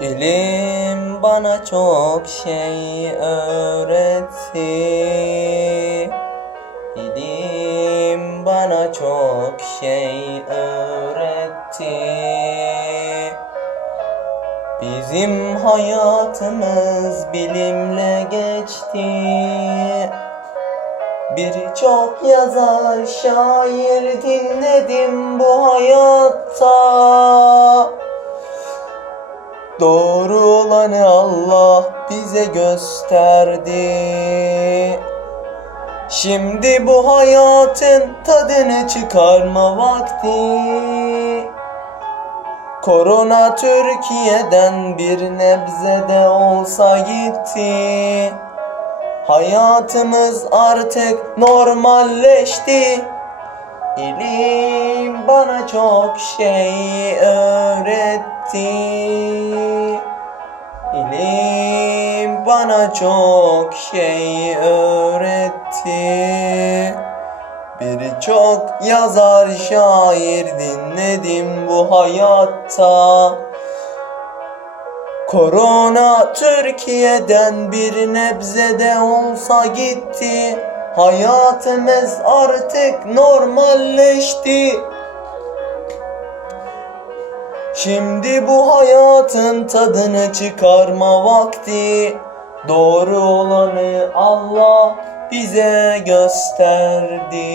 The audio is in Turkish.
İlim bana çok şey öğretti. İlim bana çok şey öğretti. Bizim hayatımız bilimle geçti. Birçok yazar, şair dinledim bu hayatta Doğru olanı Allah bize gösterdi. Şimdi bu hayatın tadını çıkarma vakti. Korona Türkiye'den bir nebze de olsa gitti. Hayatımız artık normalleşti. İlim bana çok şey öğretti. İlim bana çok şey öğretti. Birçok yazar şair dinledim bu hayatta. Korona Türkiye'den bir nebze de olsa gitti. Hayatımız artık normalleşti Şimdi bu hayatın tadını çıkarma vakti. Doğru olanı Allah bize gösterdi